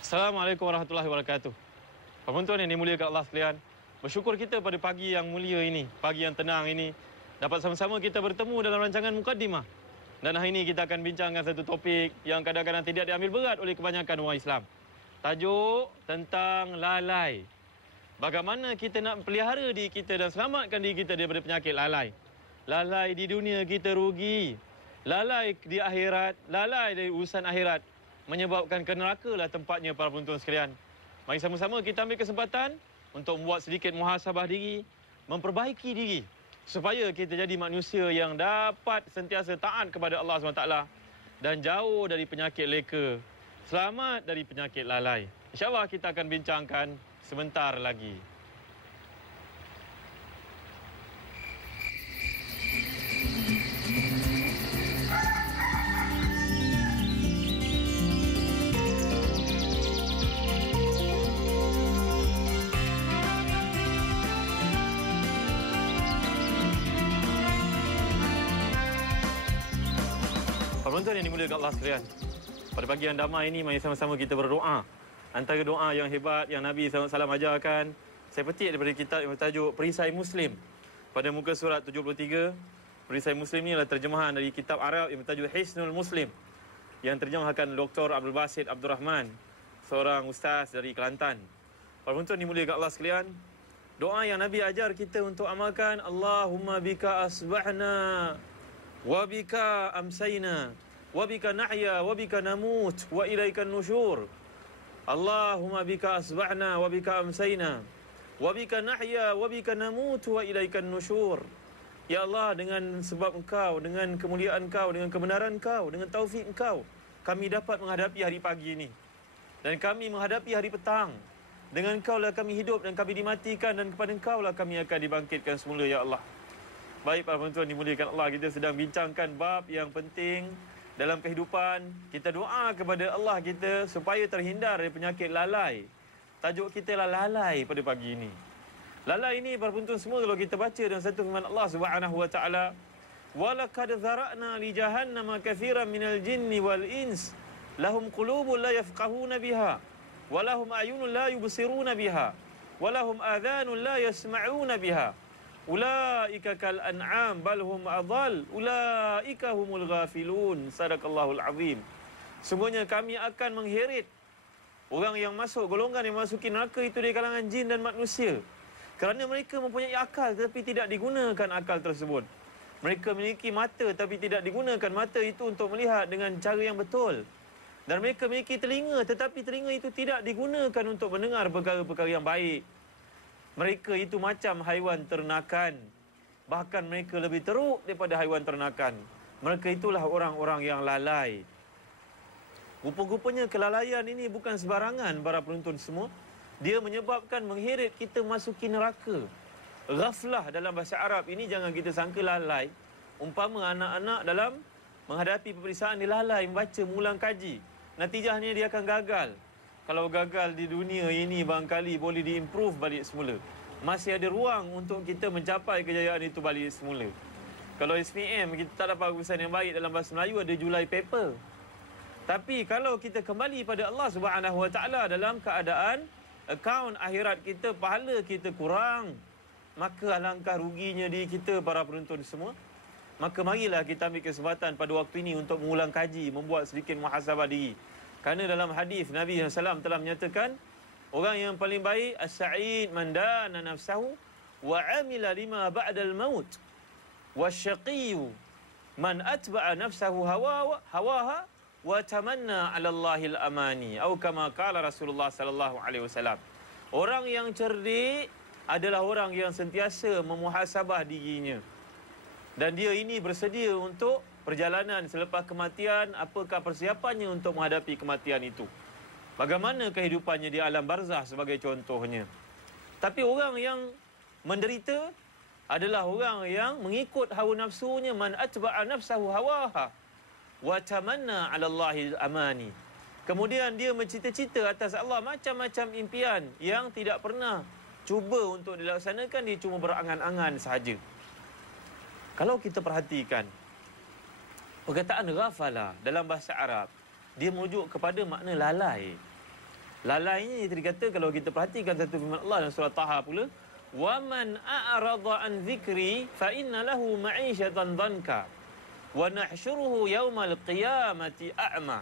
Assalamualaikum warahmatullahi wabarakatuh. Penonton yang dimuliakan Allah sekalian, bersyukur kita pada pagi yang mulia ini, pagi yang tenang ini, dapat sama-sama kita bertemu dalam rancangan Mukaddimah. Dan hari ini kita akan bincangkan satu topik yang kadang-kadang tidak diambil berat oleh kebanyakan orang Islam. Tajuk tentang lalai. Bagaimana kita nak pelihara diri kita dan selamatkan diri kita daripada penyakit lalai. Lalai di dunia kita rugi. Lalai di akhirat, lalai dari urusan akhirat, menyebabkan ke neraka lah tempatnya para penonton sekalian. Mari sama-sama kita ambil kesempatan untuk membuat sedikit muhasabah diri, memperbaiki diri supaya kita jadi manusia yang dapat sentiasa taat kepada Allah SWT dan jauh dari penyakit leka, selamat dari penyakit lalai. InsyaAllah kita akan bincangkan sebentar lagi. Penonton yang dimuliakan Allah sekalian, pada pagi yang damai ini, mari sama-sama kita berdoa. Antara doa yang hebat yang Nabi SAW ajarkan, saya petik daripada kitab yang bertajuk Perisai Muslim. Pada muka surat 73, Perisai Muslim ini adalah terjemahan dari kitab Arab yang bertajuk Hisnul Muslim, yang terjemahkan Dr. Abdul Basit Abdul Rahman, seorang ustaz dari Kelantan. Penonton dimuliakan Allah sekalian, doa yang Nabi ajar kita untuk amalkan, Allahumma bika asbahna wa bika amsayna wa bika nahya wa bika namut wa ilaikan nusyur. Allahumma bika asbahna wa bika amsayna wa bika nahya wa bika namut wa ilaikan nusyur. Ya Allah, dengan sebab Engkau, dengan kemuliaan Engkau, dengan kebenaran Engkau, dengan taufik Engkau, kami dapat menghadapi hari pagi ini, dan kami menghadapi hari petang. Dengan Engkau lah kami hidup dan kami dimatikan, dan kepada Engkau lah kami akan dibangkitkan semula, ya Allah. Baik para penonton dimuliakan Allah, kita sedang bincangkan bab yang penting dalam kehidupan. Kita doa kepada Allah kita supaya terhindar dari penyakit lalai. Tajuk kita lah lalai pada pagi ini. Lalai ini para penonton semua, kalau kita baca dalam satu firman Allah Subhanahu wa taala, "Walaqad dzara'na li jahannama katsiran minal jinni wal ins lahum qulubun la yafqahuna biha wa lahum a'yunun la yubsiruna biha wa lahum adhanun la yasma'una biha. Ulaika kal an'am bal hum adhal ulaika humul ghafilun." Sadaqallahul azim. Sungguhnya kami akan mengheret orang yang masuk golongan yang masuki neraka itu dari kalangan jin dan manusia, kerana mereka mempunyai akal tetapi tidak digunakan akal tersebut. Mereka memiliki mata tapi tidak digunakan mata itu untuk melihat dengan cara yang betul. Dan mereka memiliki telinga tetapi telinga itu tidak digunakan untuk mendengar perkara-perkara yang baik. Mereka itu macam haiwan ternakan. Bahkan mereka lebih teruk daripada haiwan ternakan. Mereka itulah orang-orang yang lalai. Rupa-rupanya kelalaian ini bukan sebarangan para penonton semua. Dia menyebabkan mengheret kita masuki neraka. Ghaflah dalam bahasa Arab ini jangan kita sangka lalai. Umpama anak-anak dalam menghadapi peperiksaan dia lalai membaca, mengulang kaji. Natijahnya dia akan gagal. Kalau gagal di dunia ini, barangkali boleh diimprove balik semula. Masih ada ruang untuk kita mencapai kejayaan itu balik semula. Kalau SPM, kita tak dapat urusan yang baik dalam bahasa Melayu, ada Julai paper. Tapi kalau kita kembali pada Allah Subhanahu Wa Taala dalam keadaan akaun akhirat kita, pahala kita kurang, maka alangkah ruginya diri kita para penonton semua. Maka marilah kita ambil kesempatan pada waktu ini untuk mengulang kaji, membuat sedikit muhasabah diri. Kerana dalam hadis Nabi SAW telah menyatakan, orang yang paling baik as-sa'id man dana nafsahu wa 'amila lima ba'dal maut, wasyaqiyyu man atba'a nafsahu hawaha wa tamanna 'ala Allahil amani, atau kama qala Rasulullah sallallahu alaihi wasallam. Orang yang cerdik adalah orang yang sentiasa memuhasabah dirinya, dan dia ini bersedia untuk perjalanan selepas kematian. Apakah persiapannya untuk menghadapi kematian itu? Bagaimana kehidupannya di alam barzah sebagai contohnya? Tapi orang yang menderita adalah orang yang mengikut hawa nafsunya, man atba'a nafsahu hawaha wa tamanna 'ala Allahil amani. Kemudian dia mencita-cita atas Allah macam-macam impian yang tidak pernah cuba untuk dilaksanakan, dia cuma berangan-angan sahaja. Kalau kita perhatikan perkataan ghafala dalam bahasa Arab, dia merujuk kepada makna lalai. Lalai ini dikata kalau kita perhatikan satu firman Allah dalam surah Taha pula, wa man a'rada an dzikri fa inna lahu ma'isyatan dhanka wa nahsyuruhu yaumal qiyamati a'ma.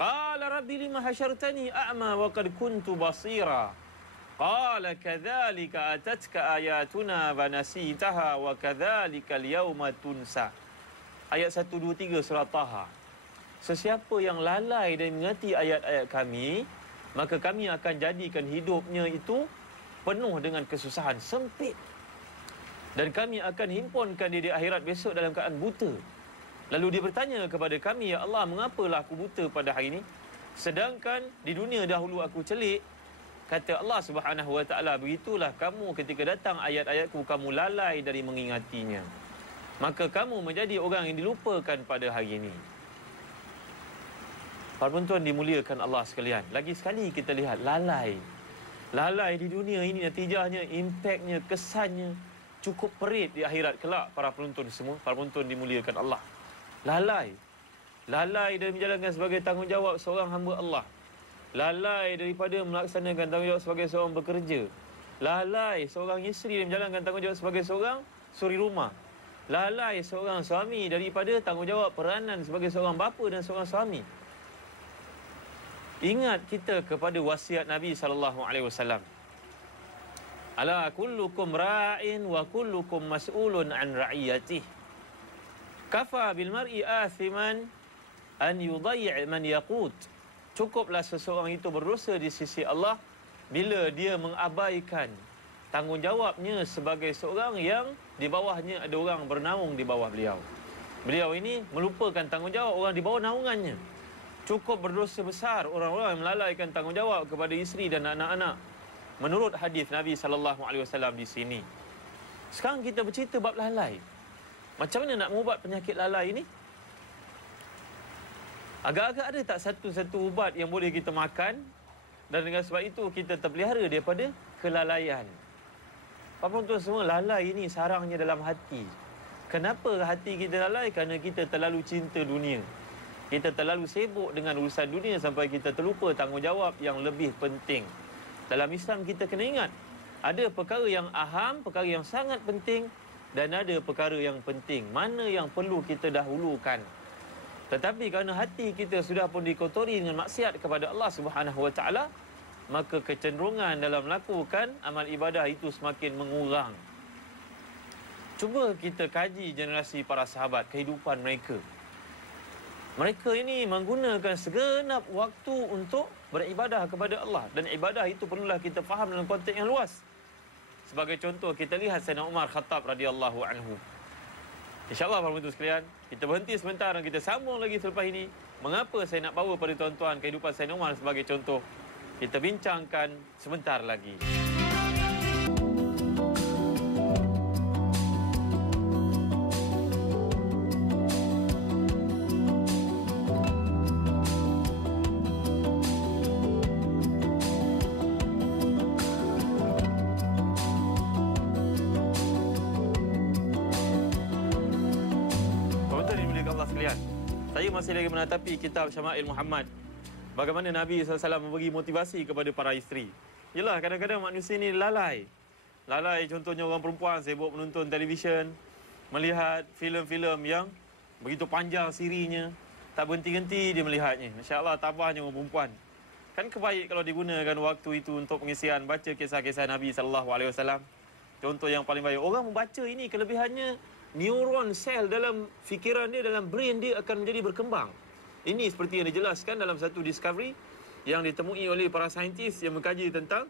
Qala rabbi lima hasyartani a'ma wa qad kuntu basira. Qala kadzalika atatka ayatuna wa nasitaha wa kadzalika al-yauma tunsa. Ayat 1, 2, 3 surah Taha. Sesiapa yang lalai dan mengerti ayat-ayat kami, maka kami akan jadikan hidupnya itu penuh dengan kesusahan, sempit. Dan kami akan himpunkan dia di akhirat besok dalam keadaan buta. Lalu dia bertanya kepada kami, ya Allah, mengapalah aku buta pada hari ini? Sedangkan di dunia dahulu aku celik. Kata Allah Subhanahu Wa Taala, begitulah kamu ketika datang ayat-ayatku, kamu lalai dari mengingatinya. Maka kamu menjadi orang yang dilupakan pada hari ini. Para penonton dimuliakan Allah sekalian, lagi sekali kita lihat lalai. Lalai di dunia ini natijahnya, impaknya, kesannya cukup perit di akhirat kelak para penonton semua. Para penonton dimuliakan Allah. Lalai. Lalai dari menjalankan sebagai tanggungjawab seorang hamba Allah. Lalai daripada melaksanakan tanggungjawab sebagai seorang bekerja. Lalai seorang isteri dari menjalankan tanggungjawab sebagai seorang suri rumah. Lalai seorang suami daripada tanggungjawab peranan sebagai seorang bapa dan seorang suami. Ingat kita kepada wasiat Nabi SAW. Ala kullukum ra'in wa kullukum mas'ulun an ra'iyatih. Kafa bil mar'i athiman an yudai' man yaqut. Cukuplah seseorang itu berdosa di sisi Allah bila dia mengabaikan tanggungjawabnya sebagai seorang yang di bawahnya ada orang bernaung di bawah beliau. Beliau ini melupakan tanggungjawab orang di bawah naungannya. Cukup berdosa besar orang-orang yang melalaikan tanggungjawab kepada isteri dan anak-anak. Menurut hadis Nabi SAW di sini. Sekarang kita bercerita bab lalai. Macam mana nak mengubat penyakit lalai ini? Agak-agak ada tak satu-satu ubat yang boleh kita makan, dan dengan sebab itu kita terpelihara daripada kelalaian. Apa tuan semua, lalai ini sarangnya dalam hati. Kenapa hati kita lalai? Kerana kita terlalu cinta dunia. Kita terlalu sibuk dengan urusan dunia sampai kita terlupa tanggungjawab yang lebih penting. Dalam Islam kita kena ingat, ada perkara yang aham, perkara yang sangat penting, dan ada perkara yang penting. Mana yang perlu kita dahulukan. Tetapi kerana hati kita sudah pun dikotori dengan maksiat kepada Allah Subhanahu Wa Taala, maka kecenderungan dalam melakukan amal ibadah itu semakin mengurang. Cuba kita kaji generasi para sahabat, kehidupan mereka. Mereka ini menggunakan segenap waktu untuk beribadah kepada Allah. Dan ibadah itu perlulah kita faham dalam konteks yang luas. Sebagai contoh, kita lihat Sayyidina Umar Khattab radhiyallahu anhu. InsyaAllah para penonton sekalian, kita berhenti sebentar dan kita sambung lagi selepas ini. Mengapa saya nak bawa pada tuan-tuan kehidupan Sayyidina Umar sebagai contoh? Kita bincangkan sebentar lagi. Saya masih lagi menatapi kitab Syama'il Muhammad. Bagaimana Nabi SAW memberi motivasi kepada para isteri. Yalah, kadang-kadang manusia ini lalai. Lalai contohnya orang perempuan sibuk menonton televisyen, melihat filem-filem yang begitu panjang sirinya, tak berhenti-henti dia melihatnya. Masya Allah, tabahnya orang perempuan. Kan kebaik kalau digunakan waktu itu untuk pengisian baca kisah-kisah Nabi SAW. Contoh yang paling baik. Orang membaca ini kelebihannya, neuron sel dalam fikiran dia, dalam brain dia akan menjadi berkembang. Ini seperti yang dijelaskan dalam satu discovery yang ditemui oleh para saintis yang mengkaji tentang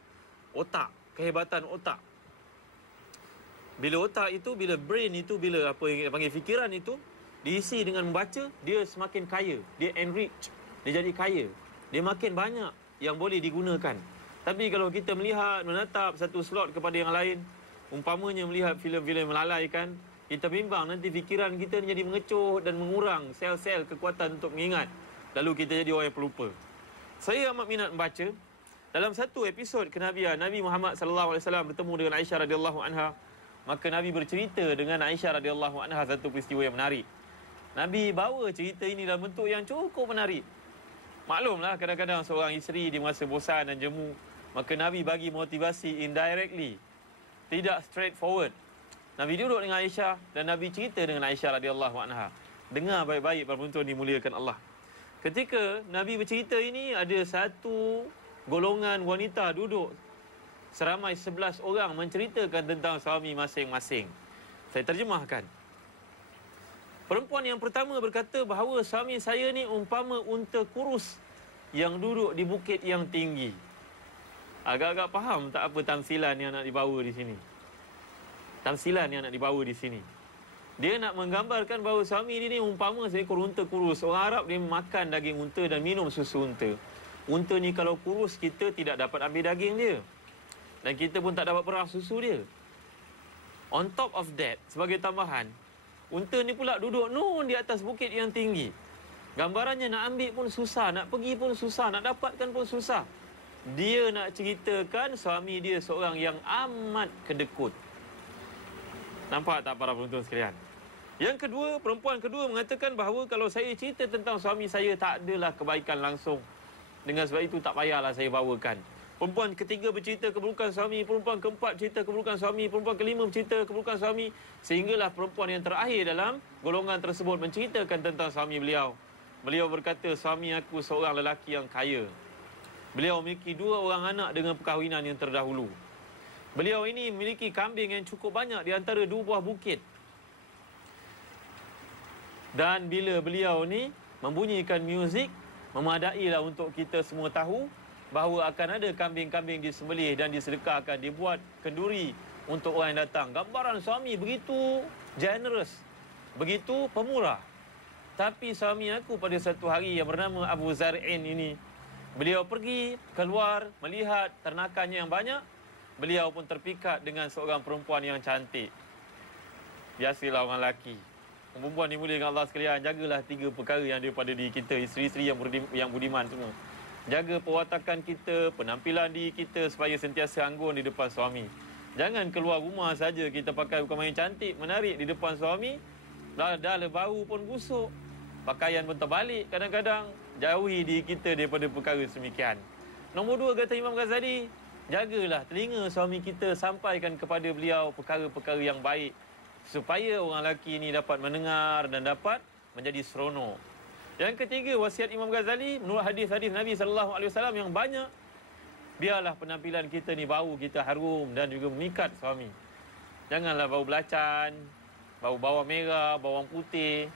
otak, kehebatan otak. Bila otak itu, bila brain itu, bila apa yang kita panggil fikiran itu diisi dengan membaca, dia semakin kaya, dia enrich, dia jadi kaya, dia makin banyak yang boleh digunakan. Tapi kalau kita melihat, menatap satu slot kepada yang lain, umpamanya melihat filem-filem melalaikan, kita bimbang nanti fikiran kita menjadi mengecoh dan mengurang sel-sel kekuatan untuk mengingat. Lalu kita jadi orang yang pelupa. Saya amat minat membaca. Dalam satu episod kenabian, Nabi Muhammad SAW bertemu dengan Aisyah radhiyallahu anha. Maka Nabi bercerita dengan Aisyah radhiyallahu anha satu peristiwa yang menarik. Nabi bawa cerita ini dalam bentuk yang cukup menarik. Maklumlah kadang-kadang seorang isteri dia merasa bosan dan jemu, maka Nabi bagi motivasi indirectly, tidak straightforward. Nabi duduk dengan Aisyah dan Nabi cerita dengan Aisyah radhiyallahu anha. Dengar baik-baik para penonton dimuliakan Allah. Ketika Nabi bercerita ini, ada satu golongan wanita duduk seramai 11 orang menceritakan tentang suami masing-masing. Saya terjemahkan. Perempuan yang pertama berkata bahawa suami saya ni umpama unta kurus yang duduk di bukit yang tinggi. Agak-agak faham tak apa tamsilan yang nak dibawa di sini? Tamsilan yang nak dibawa di sini. Dia nak menggambarkan bahawa suami dia ni umpama seekor unta kurus. Orang Arab dia makan daging unta dan minum susu unta. Unta ni kalau kurus, kita tidak dapat ambil daging dia. Dan kita pun tak dapat perah susu dia. On top of that, sebagai tambahan, unta ni pula duduk nun di atas bukit yang tinggi. Gambarannya nak ambil pun susah, nak pergi pun susah, nak dapatkan pun susah. Dia nak ceritakan suami dia seorang yang amat kedekut. Nampak tak para penonton sekalian? Yang kedua, perempuan kedua mengatakan bahawa kalau saya cerita tentang suami saya, tak adalah kebaikan langsung. Dengan sebab itu tak payahlah saya bawakan. Perempuan ketiga bercerita keburukan suami, perempuan keempat bercerita keburukan suami, perempuan kelima bercerita keburukan suami, sehinggalah perempuan yang terakhir dalam golongan tersebut menceritakan tentang suami beliau. Beliau berkata, suami aku seorang lelaki yang kaya. Beliau memiliki 2 orang anak dengan perkahwinan yang terdahulu. Beliau ini memiliki kambing yang cukup banyak di antara 2 buah bukit. Dan bila beliau ni membunyikan muzik, memadailah untuk kita semua tahu bahawa akan ada kambing-kambing disembelih dan disedekahkan, dibuat kenduri untuk orang yang datang. Gambaran suami begitu generous, begitu pemurah. Tapi suami aku pada satu hari yang bernama Abu Zar'in ini, beliau pergi keluar melihat ternakannya yang banyak. Beliau pun terpikat dengan seorang perempuan yang cantik. Biasalah orang lelaki. Perempuan dimuliakan Allah sekalian, jagalah 3 perkara yang ada pada diri kita, isteri-isteri yang budiman semua. Jaga perwatakan kita, penampilan diri kita supaya sentiasa anggun di depan suami. Jangan keluar rumah saja kita pakai bukan main cantik, menarik di depan suami. Dah bau pun busuk. Pakaian pun terbalik kadang-kadang. Jauhi diri kita daripada perkara semikian. Nombor 2 kata Imam Ghazali, jagalah telinga suami kita, sampaikan kepada beliau perkara-perkara yang baik supaya orang lelaki ini dapat mendengar dan dapat menjadi seronok. Yang ketiga, wasiat Imam Ghazali menurut hadis-hadis Nabi SAW yang banyak, biarlah penampilan kita ni bau kita harum dan juga memikat suami. Janganlah bau belacan, bau bawang merah, bawang putih.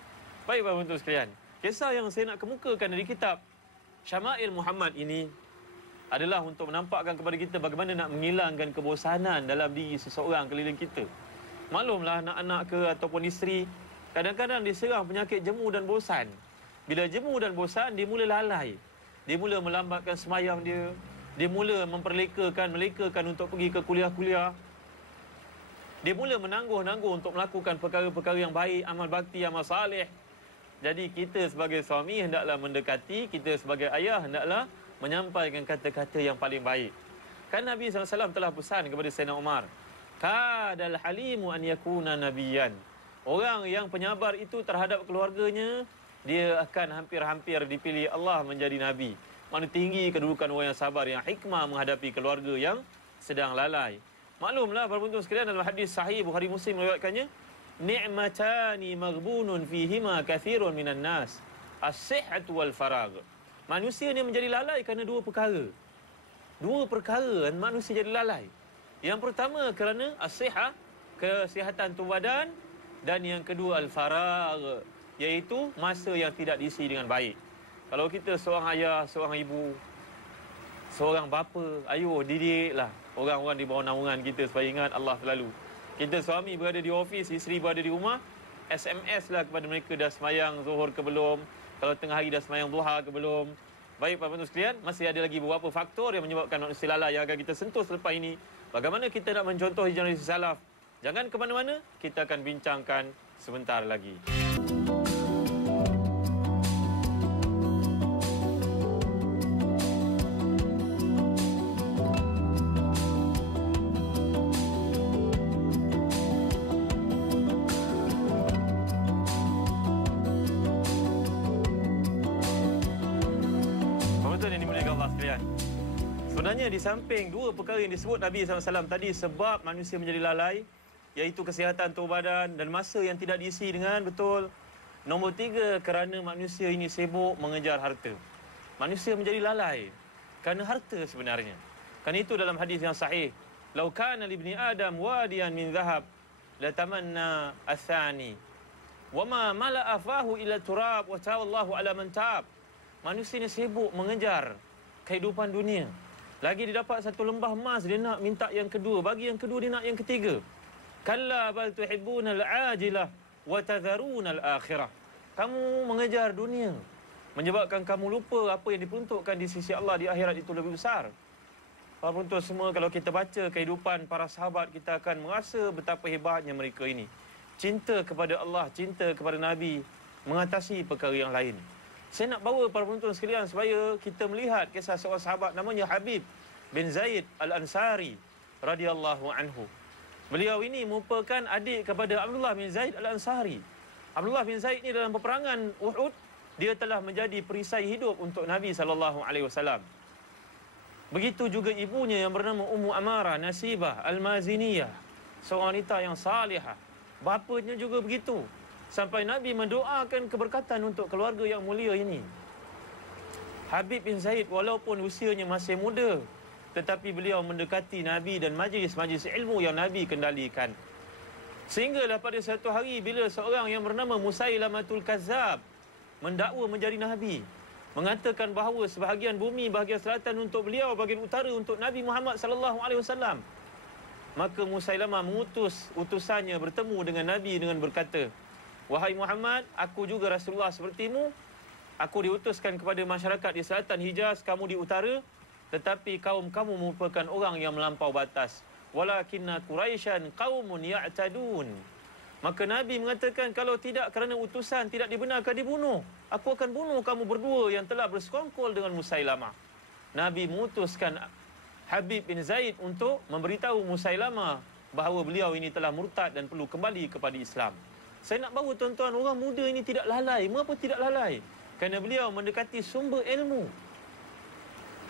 Baik bapak-bapak sekalian, kisah yang saya nak kemukakan dari kitab Syama'il Muhammad ini adalah untuk menampakkan kepada kita bagaimana nak menghilangkan kebosanan dalam diri seseorang keliling kita. Maklumlah anak-anak ke ataupun isteri, kadang-kadang diserang penyakit jemu dan bosan. Bila jemu dan bosan, dia mula lalai. Dia mula melambatkan semayang dia. Dia mula melekakan untuk pergi ke kuliah-kuliah. Dia mula menangguh-nangguh untuk melakukan perkara-perkara yang baik, amal bakti, amal saleh. Jadi kita sebagai suami hendaklah mendekati, kita sebagai ayah hendaklah menyampaikan kata-kata yang paling baik. Kan Nabi SAW telah pesan kepada Sayyidina Umar, kadal halimu an yakuna nabiyan. Orang yang penyabar itu terhadap keluarganya, dia akan hampir-hampir dipilih Allah menjadi Nabi. Mana tinggi kedudukan orang yang sabar, yang hikmah menghadapi keluarga yang sedang lalai. Maklumlah para penonton sekalian, dalam hadis sahih Bukhari Muslim meriwayatkannya, ni'matani maghbunun fihima kathirun minan nas, as-sihhatu wal faragh. Manusia ni menjadi lalai kerana 2 perkara. 2 perkara manusia jadi lalai. Yang pertama kerana as-sihah, kesihatan tubuh badan, dan yang kedua al-faragh, iaitu masa yang tidak diisi dengan baik. Kalau kita seorang ayah, seorang ibu, seorang bapa, ayo didiklah orang-orang di bawah naungan kita supaya ingat Allah selalu. Kita suami berada di ofis, isteri berada di rumah, SMS lah kepada mereka dah semayang zuhur ke belum, kalau tengah hari dah semayang duha ke belum. Baik para penonton sekalian, masih ada lagi beberapa faktor yang menyebabkan manusia lalai yang akan kita sentuh selepas ini. Bagaimana kita nak mencontoh generasi salaf. Jangan ke mana-mana, kita akan bincangkan sebentar lagi. sekalian. Sebenarnya di samping dua perkara yang disebut Nabi SAW tadi sebab manusia menjadi lalai, iaitu kesihatan tubuh badan dan masa yang tidak diisi dengan betul. Nombor tiga, kerana manusia ini sibuk mengejar harta. Manusia menjadi lalai kerana harta sebenarnya. Kerana itu dalam hadis yang sahih, "Lau kana li ibni Adam wadiyan min dhahab, la tamanna athani. Wa ma mala'a fahu ila turab wa ta'allahu ala man ta'ab." Manusia ini sibuk mengejar kehidupan dunia. Lagi dia dapat satu lembah emas, dia nak minta yang kedua. Bagi yang kedua, dia nak yang ketiga. Kalla bal tuhibbuna al-ajilah wa tadharuna al-akhirah. Kamu mengejar dunia, menyebabkan kamu lupa apa yang diperuntukkan di sisi Allah di akhirat itu lebih besar. Para penonton semua, kalau kita baca kehidupan para sahabat, kita akan merasa betapa hebatnya mereka ini. Cinta kepada Allah, cinta kepada Nabi, mengatasi perkara yang lain. Saya nak bawa para penonton sekalian supaya kita melihat kisah seorang sahabat namanya Habib bin Zaid Al-Ansari radhiyallahu anhu. Beliau ini merupakan adik kepada Abdullah bin Zaid Al-Ansari. Abdullah bin Zaid ini dalam peperangan Uhud, dia telah menjadi perisai hidup untuk Nabi SAW. Begitu juga ibunya yang bernama Ummu Amarah Nasibah Al-Maziniyah, seorang wanita yang salihah. Bapanya juga begitu. Sampai Nabi mendoakan keberkatan untuk keluarga yang mulia ini. Habib bin Zaid walaupun usianya masih muda, tetapi beliau mendekati Nabi dan majlis-majlis ilmu yang Nabi kendalikan. Sehinggalah pada satu hari bila seorang yang bernama Musailamatul Kazzab mendakwa menjadi Nabi, mengatakan bahawa sebahagian bumi bahagian selatan untuk beliau, bahagian utara untuk Nabi Muhammad SAW. Maka Musailamah mengutus utusannya bertemu dengan Nabi dengan berkata, "Wahai Muhammad, aku juga Rasulullah sepertimu. Aku diutuskan kepada masyarakat di selatan Hijaz, kamu di utara. Tetapi kaum kamu merupakan orang yang melampau batas. Walakinna Quraisyan qaumun ya'tadun." Maka Nabi mengatakan, kalau tidak kerana utusan tidak dibenarkan dibunuh, aku akan bunuh kamu berdua yang telah bersekongkol dengan Musailamah. Nabi mengutuskan Habib bin Zaid untuk memberitahu Musailamah bahawa beliau ini telah murtad dan perlu kembali kepada Islam. Saya nak bawa tuan-tuan, orang muda ini tidak lalai. Mengapa tidak lalai? Kerana beliau mendekati sumber ilmu.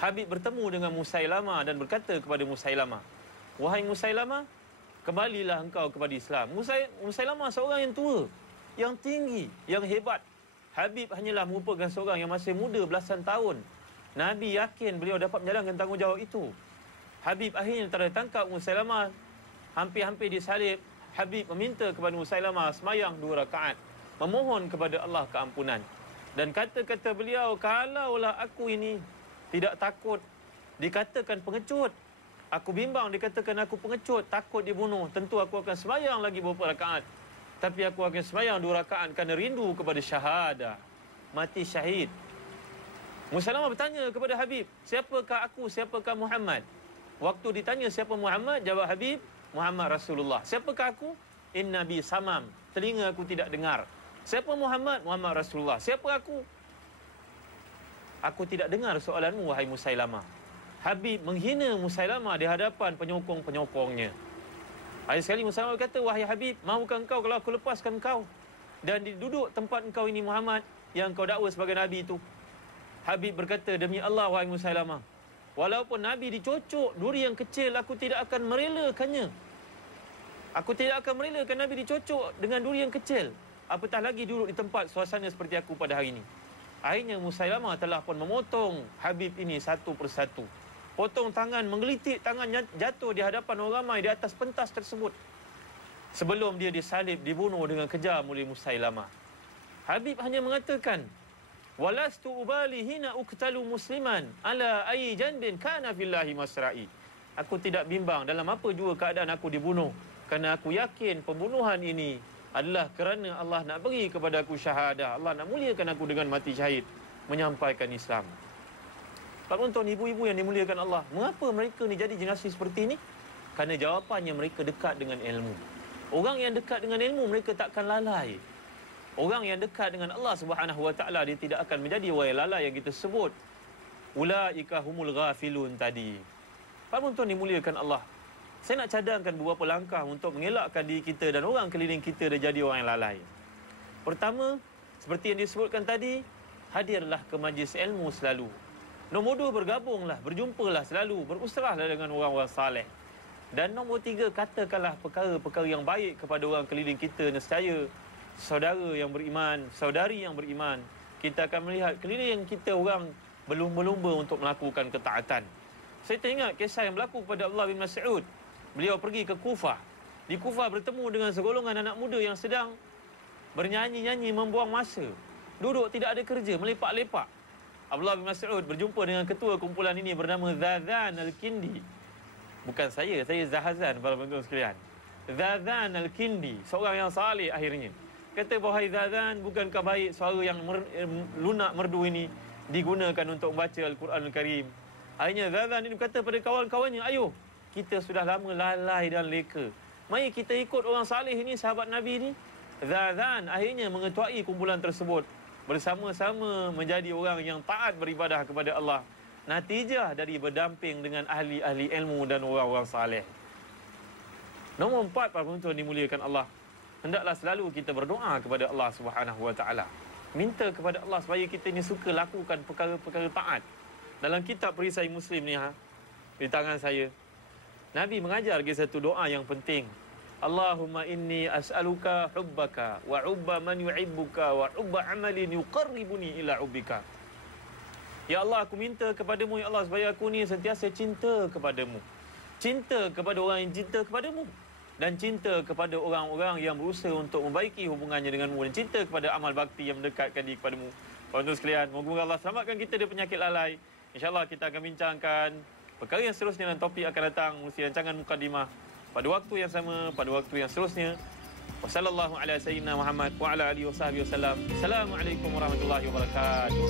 Habib bertemu dengan Musailamah dan berkata kepada Musailamah, "Wahai Musailamah, kembalilah engkau kepada Islam." Musailamah seorang yang tua, yang tinggi, yang hebat. Habib hanyalah merupakan seorang yang masih muda belasan tahun. Nabi yakin beliau dapat menjalankan tanggungjawab itu. Habib akhirnya tertangkap Musailamah, hampir-hampir disalib. Habib meminta kepada Musailamah semayang 2 rakaat, memohon kepada Allah keampunan. Dan kata-kata beliau, kalaulah aku ini tidak takut dikatakan pengecut, aku bimbang dikatakan aku pengecut, takut dibunuh, tentu aku akan semayang lagi beberapa rakaat. Tapi aku akan semayang 2 rakaat kerana rindu kepada syahadah, mati syahid. Musailamah bertanya kepada Habib, siapakah aku, siapakah Muhammad? Waktu ditanya siapa Muhammad, jawab Habib, Muhammad Rasulullah. Siapakah aku? Inna bi samam, telinga aku tidak dengar. Siapa Muhammad? Muhammad Rasulullah. Siapa aku? Aku tidak dengar soalanmu, wahai Musailamah. Habib menghina Musailamah di hadapan penyokong-penyokongnya. Hari sekali Musailamah berkata, "Wahai Habib, mahukah engkau kalau aku lepaskan engkau dan duduk tempat engkau ini Muhammad yang kau dakwa sebagai Nabi itu?" Habib berkata, "Demi Allah, wahai Musailamah, walaupun Nabi dicocok duri yang kecil, aku tidak akan merelakannya. Aku tidak akan merelakan Nabi dicocok dengan duri yang kecil. Apatah lagi duduk di tempat suasana seperti aku pada hari ini." Akhirnya Musailamah telah pun memotong Habib ini satu persatu. Potong tangan, menggelitik tangan jatuh di hadapan orang ramai di atas pentas tersebut. Sebelum dia disalib, dibunuh dengan kejam oleh Musailamah. Habib hanya mengatakan, "Walastu ubali hina uqtalu musliman ala ayyi janbin kana fillahi masra'i." Aku tidak bimbang dalam apa jua keadaan aku dibunuh, kerana aku yakin pembunuhan ini adalah kerana Allah nak beri kepada aku syahadah, Allah nak muliakan aku dengan mati syahid, menyampaikan Islam. Pak penonton, ibu-ibu yang dimuliakan Allah, mengapa mereka ni jadi generasi seperti ini? Kerana jawapannya mereka dekat dengan ilmu. Orang yang dekat dengan ilmu, mereka takkan lalai. Orang yang dekat dengan Allah Subhanahu Wa Taala, dia tidak akan menjadi orang yang lalai yang kita sebut ulaika humul ghafilun tadi. Pak penonton dimuliakan Allah, saya nak cadangkan beberapa langkah untuk mengelakkan diri kita dan orang keliling kita dari jadi orang yang lalai. Pertama, seperti yang disebutkan tadi, hadirlah ke majlis ilmu selalu. Nombor 2, bergabunglah, berjumpalah selalu, berusrahlah dengan orang-orang saleh. Dan nombor 3, katakanlah perkara-perkara yang baik kepada orang keliling kita, nescaya saudara yang beriman, saudari yang beriman, kita akan melihat keliling kita orang berlumba-lumba untuk melakukan ketaatan. Saya teringat kisah yang berlaku kepada Abdullah bin Mas'ud. Beliau pergi ke Kufah. Di Kufah bertemu dengan segolongan anak muda yang sedang bernyanyi-nyanyi, membuang masa. Duduk tidak ada kerja, melepak-lepak. Abdullah bin Mas'ud berjumpa dengan ketua kumpulan ini bernama Zazan Al-Kindi. Bukan saya Zahazan para penonton sekalian. Zazan Al-Kindi, seorang yang saleh akhirnya. Kata, wahai Zazan, bukankah baik suara yang lunak merdu ini digunakan untuk membaca Al-Quran Al-Karim? Akhirnya Zazan ini berkata pada kawan-kawannya, ayo, kita sudah lama lalai dan leka. Mari kita ikut orang saleh ini, sahabat Nabi ini. Zazan akhirnya mengetuai kumpulan tersebut. Bersama-sama menjadi orang yang taat beribadah kepada Allah. Natijah dari berdamping dengan ahli-ahli ilmu dan orang-orang saleh. Nombor 4, para penonton dimuliakan Allah. Hendaklah selalu kita berdoa kepada Allah Subhanahu Wa Taala. Minta kepada Allah supaya kita ni suka lakukan perkara-perkara taat. Dalam kitab Perisai Muslim ni di tangan saya, Nabi mengajar lagi satu doa yang penting. Allahumma inni as'aluka hubbaka wa hubba man yuhibbuka wa hubba amalin yuqarribuni ila hubbika. Ya Allah, aku minta kepadamu, ya Allah, supaya aku ni sentiasa cinta kepadamu. Cinta kepada orang yang cinta kepadamu. Dan cinta kepada orang-orang yang berusaha untuk membaiki hubungannya denganmu. Dan cinta kepada amal bakti yang mendekatkan diri kepadamu. Tuan-tuan sekalian, moga Allah selamatkan kita dari penyakit lalai. InsyaAllah kita akan bincangkan perkara yang seterusnya dan topik akan datang mesti rancangan mukadimah pada waktu yang sama, pada waktu yang seterusnya. Wassallallahu ala sayyidina Muhammad wa ala alihi wa sahbihi wasallam. Assalamualaikum warahmatullahi wabarakatuh.